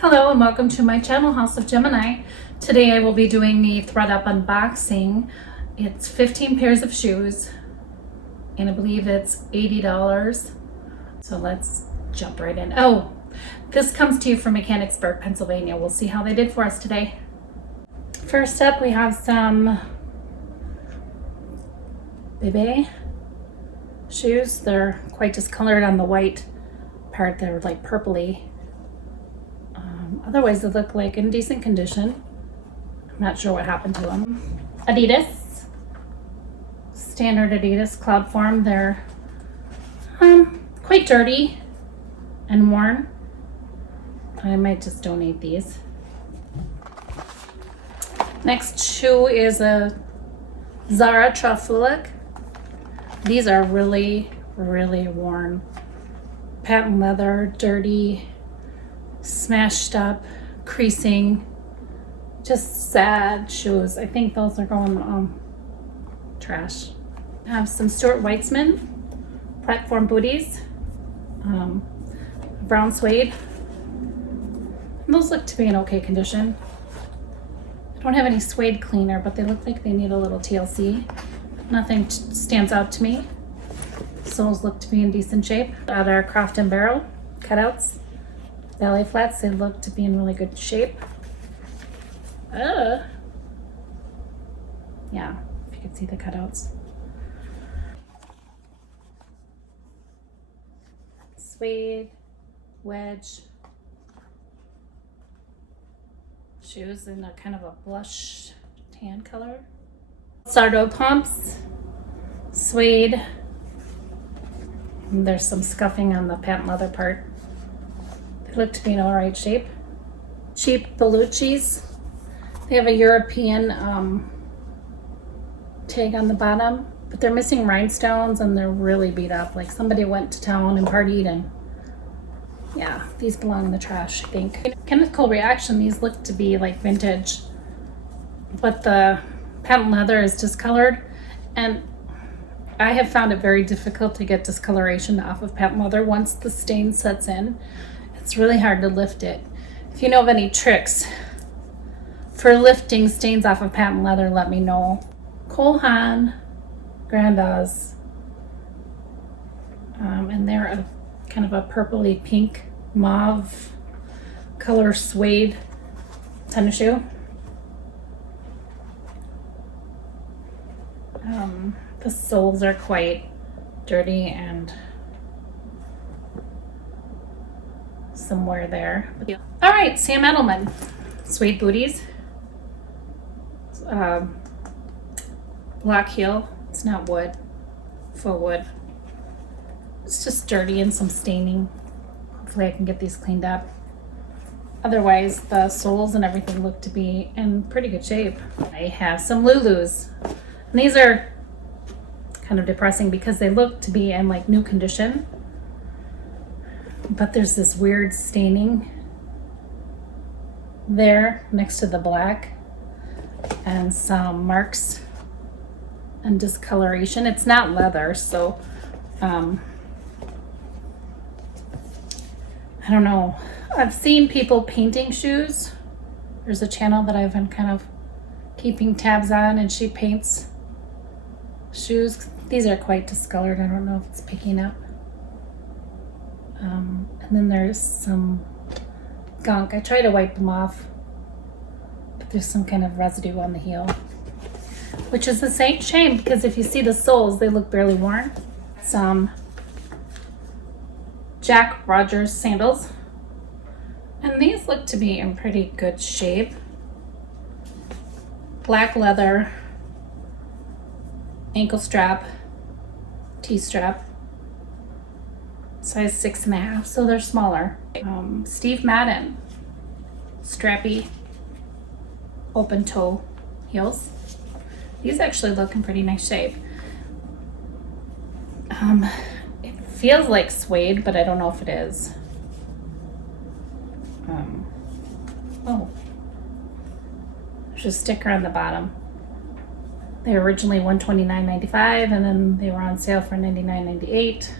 Hello and welcome to my channel, House of Gemini. Today I will be doing a ThredUP unboxing. It's 15 pairs of shoes and I believe it's $80. So let's jump right in. Oh, this comes to you from MECHANICSBUR, Pennsylvania. We'll see how they did for us today. First up, we have some Bebe shoes. They're quite discolored on the white part. They're like purpley. Otherwise, they look like in decent condition. I'm not sure what happened to them. ADIDAS, standard ADIDAS cloud form. They're quite dirty and worn. I might just donate these. Next shoe is a ZARA Trafulak. These are really, really worn. Patent leather, dirty, smashed up, creasing, just sad shoes. I think those are going trash. I have some Stuart Weitzman platform booties, brown suede. And those look to be in okay condition. I don't have any suede cleaner, but they look like they need a little TLC. Nothing stands out to me. Soles look to be in decent shape. At our CROFT and BARROW cutouts. Ballet flats, they look to be in really good shape. Yeah, if you could see the cutouts. Suede, wedge shoes in a kind of a blush tan color. SARTO pumps, suede. And there's some scuffing on the patent leather part. Look to be in all right shape. Cheap Bellucci's. They have a European tag on the bottom, but they're missing rhinestones and they're really beat up. Like somebody went to town and partied, and yeah, these belong in the trash, I think. Chemical reaction, these look to be like vintage, but the patent leather is discolored, and I have found it very difficult to get discoloration off of patent leather once the stain sets in. It's really hard to lift it. If you know of any tricks for lifting stains off of patent leather, let me know. HAAN Grandas, and they're a kind of a purpley pink mauve color suede tennis shoe. The soles are quite dirty and somewhere there. All right, Sam Edelman suede booties, black heel. It's not wood, faux wood. It's just dirty and some staining. Hopefully I can get these cleaned up. Otherwise, the soles and everything look to be in pretty good shape. I have some LULU'S, and these are kind of depressing because they look to be in like new condition. But there's this weird staining there next to the black and some marks and discoloration. It's not leather, so I don't know. I've seen people painting shoes. There's a channel that I've been kind of keeping tabs on, and she paints shoes. These are quite discolored. I don't know if it's picking up. And then there's some gunk. I try to wipe them off, but there's some kind of residue on the heel, which is a shame because if you see the soles, they look barely worn. Some Jack Rogers sandals, and these look to be in pretty good shape. Black leather, ankle strap, T-strap. Size 6.5, so they're smaller. Steve Madden, strappy, open toe heels. These actually look in pretty nice shape. It feels like suede, but I don't know if it is. Oh, there's a sticker on the bottom. They were originally $129.95, and then they were on sale for $99.98.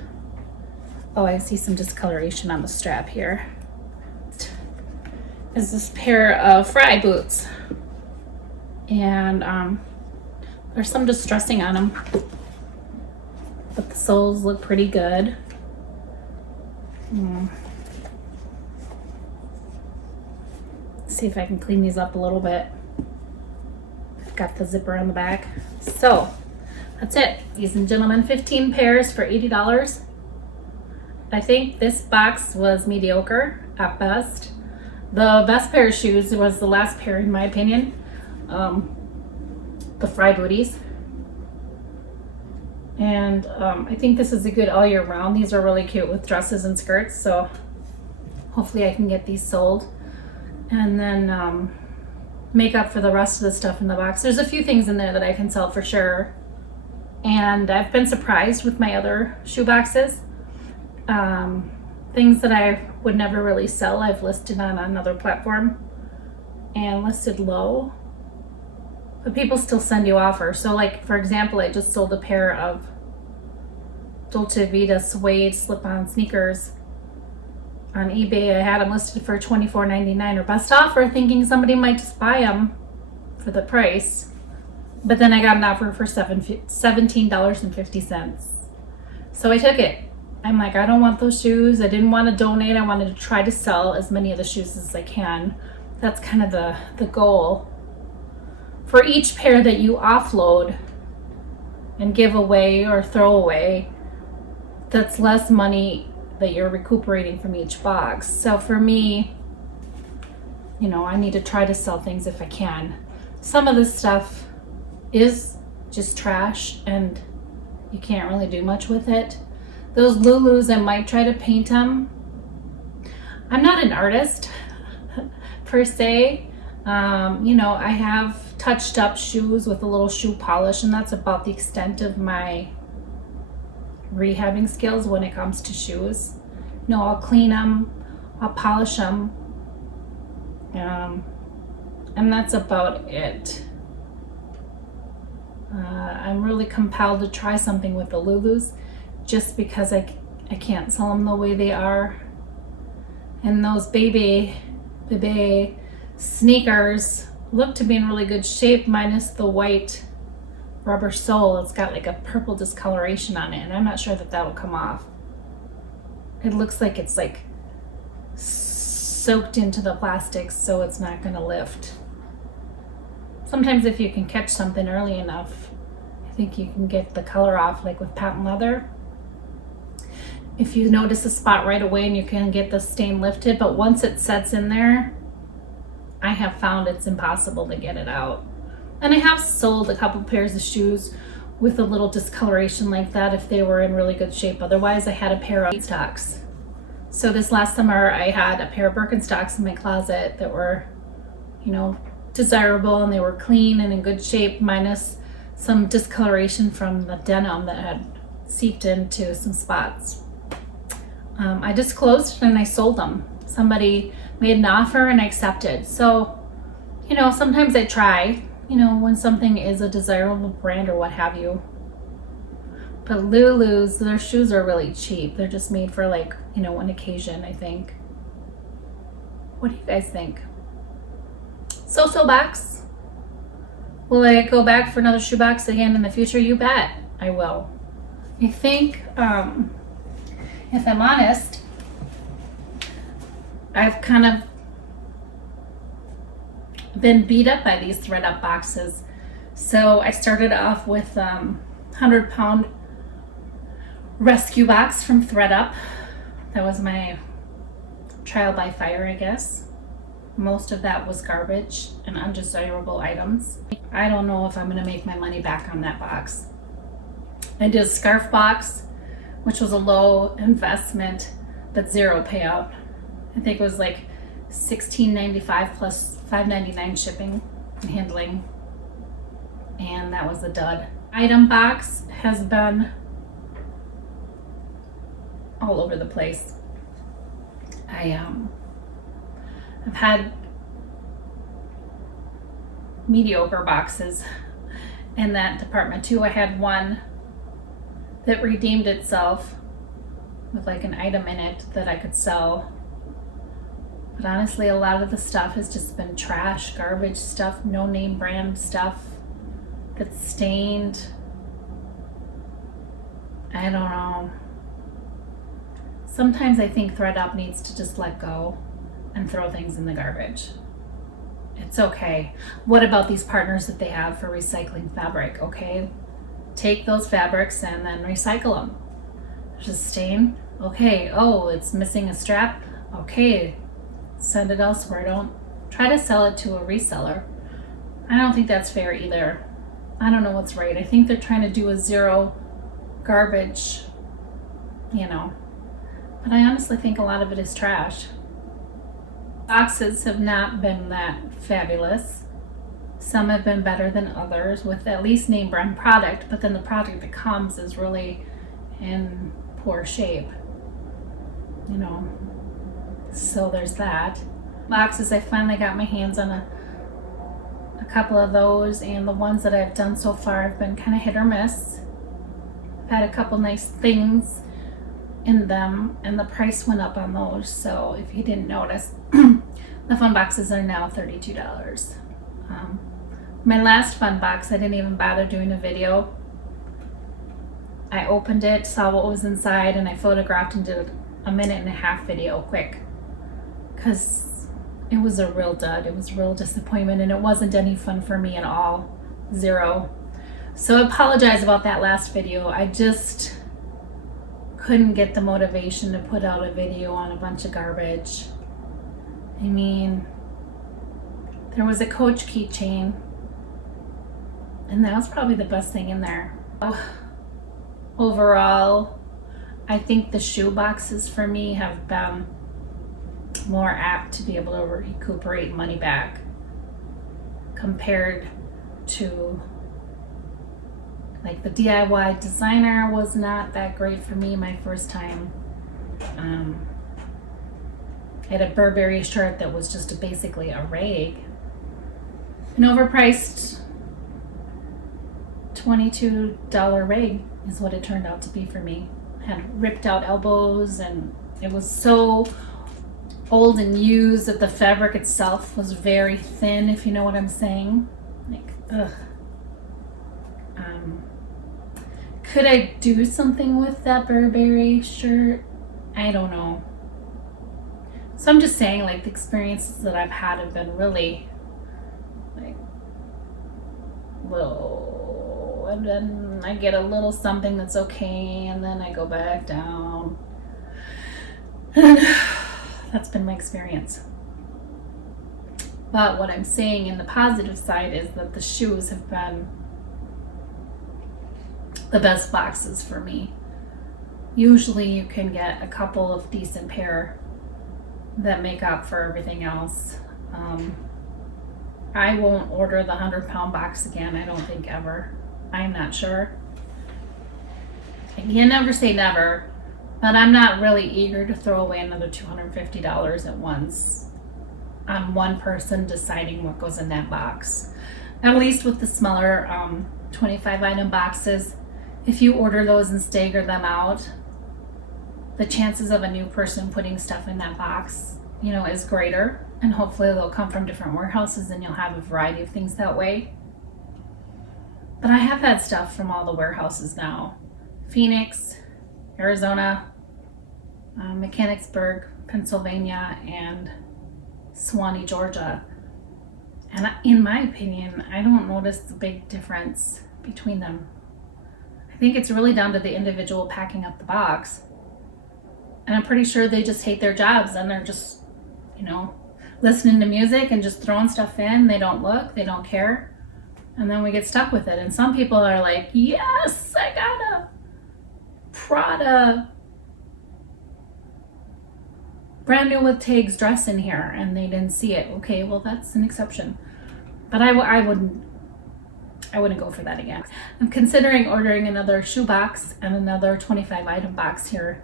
Oh, I see some discoloration on the strap here. is this pair of Fry boots. And there's some distressing on them, but the soles look pretty good. See if I can clean these up a little bit. I've got the zipper on the back. So that's it, ladies and gentlemen. 15 pairs for $80. I think this box was mediocre at best. The best pair of shoes was the last pair, in my opinion. The Fry booties. And I think this is a good all year round. These are really cute with dresses and skirts, so hopefully I can get these sold. And then make up for the rest of the stuff in the box. There's a few things in there that I can sell for sure. And I've been surprised with my other shoe boxes. Things that I would never really sell, I've listed on another platform and listed low. But people still send you offers. So like, for example, I just sold a pair of Dolce Vita suede slip-on sneakers on eBay. I had them listed for $24.99 or best offer, thinking somebody might just buy them for the price. But then I got an offer for $17.50. So I took it. I'm like, I don't want those shoes. I didn't want to donate. I wanted to try to sell as many of the shoes as I can. That's kind of the goal. For each pair that you offload and give away or throw away, that's less money that you're recuperating from each box. So for me, you know, I need to try to sell things if I can. Some of this stuff is just trash and you can't really do much with it. Those LULU'S, I might try to paint them. I'm not an artist per se. You know, I have touched up shoes with a little shoe polish, and that's about the extent of my rehabbing skills when it comes to shoes. You know, I'll clean them, I'll polish them, and that's about it. I'm really compelled to try something with the LULU'S just because I can't sell them the way they are. And those baby sneakers look to be in really good shape, minus the white rubber sole. It's got like a purple discoloration on it, and I'm not sure that will come off. It looks like it's like soaked into the plastic, so it's not going to lift. Sometimes if you can catch something early enough, I think you can get the color off, like with patent leather. If you notice a spot right away and you can get the stain lifted, but once it sets in there, I have found it's impossible to get it out. And I have sold a couple pairs of shoes with a little discoloration like that if they were in really good shape. Otherwise, I had a pair of Birkenstocks. So this last summer, I had a pair of Birkenstocks in my closet that were, you know, desirable, and they were clean and in good shape, minus some discoloration from the denim that had seeped into some spots. I disclosed and I sold them. Somebody made an offer and I accepted. So, you know, sometimes I try, you know, when something is a desirable brand or what have you. But LULU'S, their shoes are really cheap. They're just made for, like, you know, one occasion, I think. What do you guys think? So box. Will I go back for another shoe box again in the future? You bet I will. I think, if I'm honest, I've kind of been beat up by these ThredUP boxes. So I started off with 100-pound rescue box from ThredUP. That was my trial by fire, I guess. Most of that was garbage and undesirable items. I don't know if I'm gonna make my money back on that box. I did a scarf box, which was a low investment but zero payout. I think it was like $16.95 plus $5.99 shipping and handling, and that was a dud. Item box has been all over the place. I've had mediocre boxes in that department too. I had one that redeemed itself with like an item in it that I could sell But honestly, a lot of the stuff has just been trash, garbage stuff, no name brand stuff that's stained. I don't know. Sometimes I think ThredUP needs to just let go and throw things in the garbage. It's okay. What about these partners that they have for recycling fabric? Okay, take those fabrics and then recycle them. There's a stain. Okay, oh, it's missing a strap. Okay, send it elsewhere. Don't try to sell it to a reseller. I don't think that's fair either. I don't know what's right. I think they're trying to do a zero garbage, you know, but I honestly think a lot of it is trash. Boxes have not been that fabulous. Some have been better than others with at least name brand product, but then the product that comes is really in poor shape, you know, so there's that. Boxes, I finally got my hands on a couple of those, and the ones that I've done so far have been kind of hit or miss. I've had a couple nice things in them, and the price went up on those, so if you didn't notice, the fun boxes are now $32. My last fun box, I didn't even bother doing a video. I opened it, saw what was inside, and I photographed and did a 1.5-minute video quick, because it was a real dud. It was a real disappointment, and it wasn't any fun for me at all. Zero. So I apologize about that last video. I just couldn't get the motivation to put out a video on a bunch of garbage. I mean, there was a Coach keychain, and that was probably the best thing in there. Overall, I think the shoe boxes for me have been more apt to be able to recuperate money back compared to like the DIY designer was not that great for me my first time. I had a Burberry shirt that was just basically a rag. An overpriced $22 rag is what it turned out to be for me. Had ripped out elbows, and it was so old and used that the fabric itself was very thin, if you know what I'm saying. Like, ugh. Could I do something with that Burberry shirt? I don't know. So I'm just saying, like, the experiences that I've had have been really, like, low. And then I get a little something that's okay, and then I go back down. And that's been my experience. But what I'm saying in the positive side is that the shoes have been the best boxes for me. Usually you can get a couple of decent pair that make up for everything else. I won't order the 100-pound box again, I don't think, ever. I'm not sure. You never say never, but I'm not really eager to throw away another $250 at once on one person deciding what goes in that box. At least with the smaller 25-item boxes, if you order those and stagger them out, the chances of a new person putting stuff in that box, you know, is greater, and hopefully they'll come from different warehouses and you'll have a variety of things that way. But I have had stuff from all the warehouses now. Phoenix, Arizona, MECHANICSBUR, Pennsylvania, and Suwanee, Georgia. And in my opinion, I don't notice the big difference between them. I think it's really down to the individual packing up the box. And I'm pretty sure they just hate their jobs and they're just, you know, listening to music and just throwing stuff in. They don't look, they don't care. And then we get stuck with it. And some people are like, yes, I got a Prada brand new with tags dress in here, and they didn't see it. Okay, well, that's an exception. But I wouldn't go for that again. I'm considering ordering another shoe box and another 25-item box here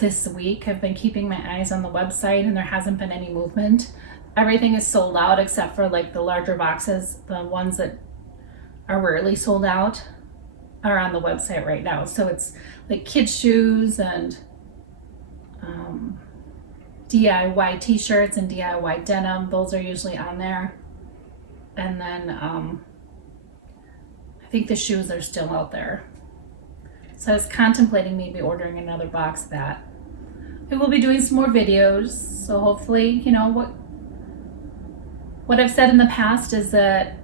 this week. I've been keeping my eyes on the website, and there hasn't been any movement. Everything is sold out except for like the larger boxes. The ones that are rarely sold out are on the website right now. So it's like kids shoes and DIY t-shirts and DIY denim. Those are usually on there. And then I think the shoes are still out there. So I was contemplating maybe ordering another box of that. I will be doing some more videos, so hopefully, you know, what I've said in the past is that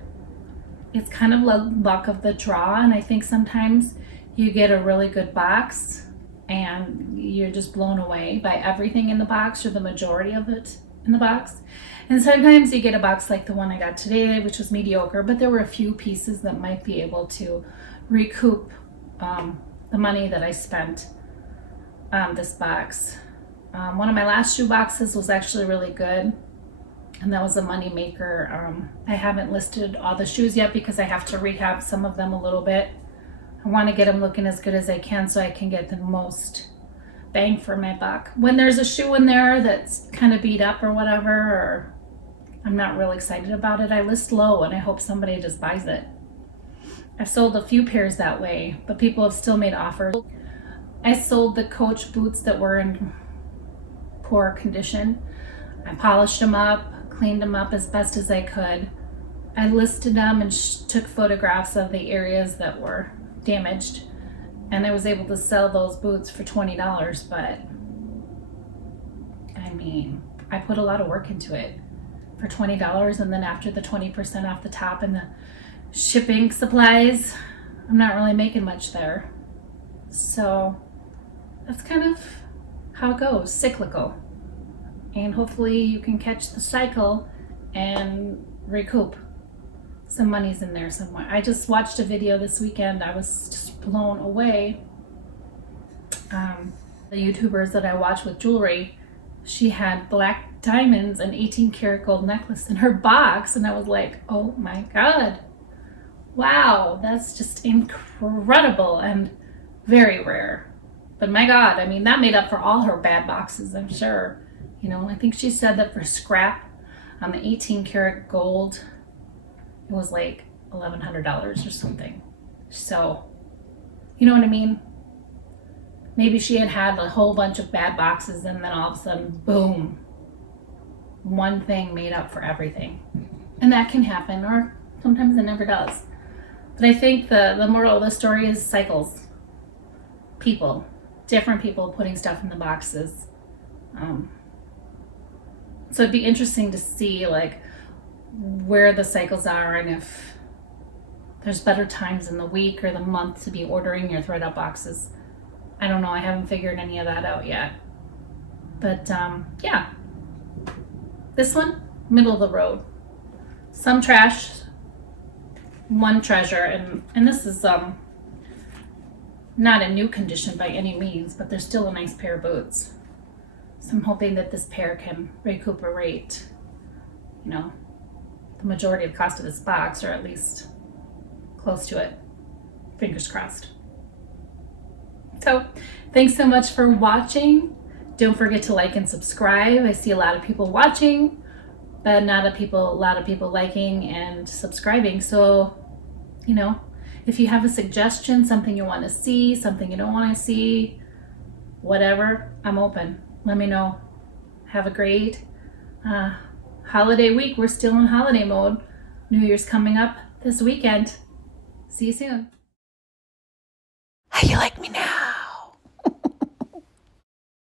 it's kind of luck of the draw, and I think sometimes you get a really good box and you're just blown away by everything in the box, or the majority of it in the box. And sometimes you get a box like the one I got today, which was mediocre, but there were a few pieces that might be able to recoup the money that I spent on this box. One of my last shoe boxes was actually really good, and that was a money maker. I haven't listed all the shoes yet because I have to rehab some of them a little bit. I want to get them looking as good as I can so I can get the most bang for my buck. When there's a shoe in there that's kind of beat up or whatever, or I'm not really excited about it, I list low and I hope somebody just buys it. I've sold a few pairs that way, but people have still made offers. I sold the Coach boots that were in poor condition. I polished them up, cleaned them up as best as I could. I listed them and took photographs of the areas that were damaged, and I was able to sell those boots for $20, but I mean, I put a lot of work into it for $20, and then after the 20% off the top and the shipping supplies, I'm not really making much there. So that's kind of how it goes, cyclical. And hopefully you can catch the cycle and recoup some money's in there somewhere. I just watched a video this weekend. I was just blown away. The YouTubers that I watch with jewelry, she had black diamonds and 18 karat gold necklace in her box, and I was like, oh my God. Wow, that's just incredible and very rare. But my God, I mean, that made up for all her bad boxes, I'm sure. You know, I think she said that for scrap on the 18 karat gold, it was like $1,100 or something. So, you know what I mean? Maybe she had a whole bunch of bad boxes, and then all of a sudden, boom, one thing made up for everything. And that can happen, or sometimes it never does. But I think the moral of the story is cycles. People, different people putting stuff in the boxes. So it'd be interesting to see like where the cycles are, and if there's better times in the week or the month to be ordering your ThredUP boxes. I don't know, I haven't figured any of that out yet. But yeah, this one, middle of the road. Some trash, one treasure, and this is not in new condition by any means, but they're still a nice pair of boots. So I'm hoping that this pair can recuperate, you know, the majority of the cost of this box, or at least close to it. Fingers crossed. So thanks so much for watching. Don't forget to like and subscribe. I see a lot of people watching, but not a lot of people liking and subscribing. So, you know, if you have a suggestion, something you want to see, something you don't want to see, whatever, I'm open. Let me know. Have a great holiday week. We're still in holiday mode. New Year's coming up this weekend. See you soon. How you like me now?